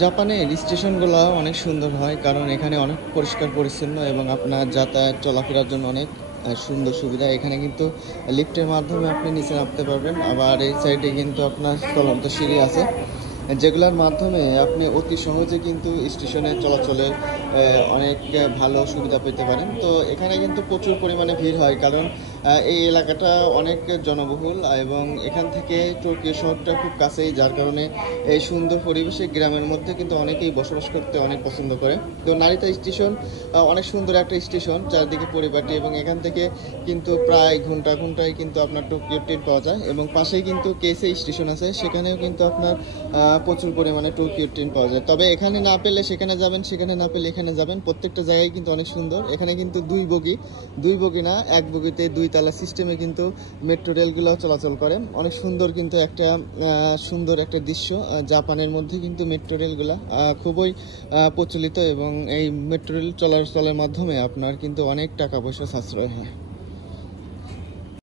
জাপানের স্টেশনগুলো অনেক সুন্দর হয়, কারণ এখানে অনেক পরিষ্কার পরিচ্ছন্ন এবং আপনার যাতায়াত চলাফেরার জন্য অনেক সুন্দর সুবিধা। এখানে কিন্তু লিফটের মাধ্যমে আপনি নিচে নামতে পারবেন, আবার এই সাইডে কিন্তু আপনার চলন্ত সিঁড়ি আছে, যেগুলোর মাধ্যমে আপনি অতি সহজে কিন্তু স্টেশনে চলাচলে অনেক ভালো সুবিধা পেতে পারেন। তো এখানে কিন্তু প্রচুর পরিমাণে ভিড় হয়, কারণ এই এলাকাটা অনেক জনবহুল এবং এখান থেকে টোকিও শহরটা খুব কাছেই, যার কারণে এই সুন্দর পরিবেশে গ্রামের মধ্যে কিন্তু অনেকেই বসবাস করতে অনেক পছন্দ করে। তো নারিতা স্টেশন অনেক সুন্দর একটা স্টেশন, চারদিকে পরিপাটি, এবং এখান থেকে কিন্তু প্রায় ঘন্টায় কিন্তু আপনার টোকিও ট্রেন পাওয়া যায়, এবং পাশেই কিন্তু কেসে স্টেশন আছে, সেখানেও কিন্তু আপনার প্রচুর পরিমাণে টোকিও ট্রেন পাওয়া যায়। তবে এখানে না পেলে সেখানে যাবেন, সেখানে না পেলে এখানে যাবেন, প্রত্যেকটা জায়গায় কিন্তু অনেক সুন্দর। এখানে কিন্তু দুই বগি না, এক বগিতে দুই তালা সিস্টেমে কিন্তু মেট্রো রেলগুলো চলাচল করে। অনেক সুন্দর কিন্তু একটা সুন্দর একটা দৃশ্য। জাপানের মধ্যে কিন্তু মেট্রো রেলগুলো খুবই প্রচলিত, এবং এই মেট্রো রেল চলাচলের মাধ্যমে আপনার কিন্তু অনেক টাকা পয়সা সাশ্রয় হয়।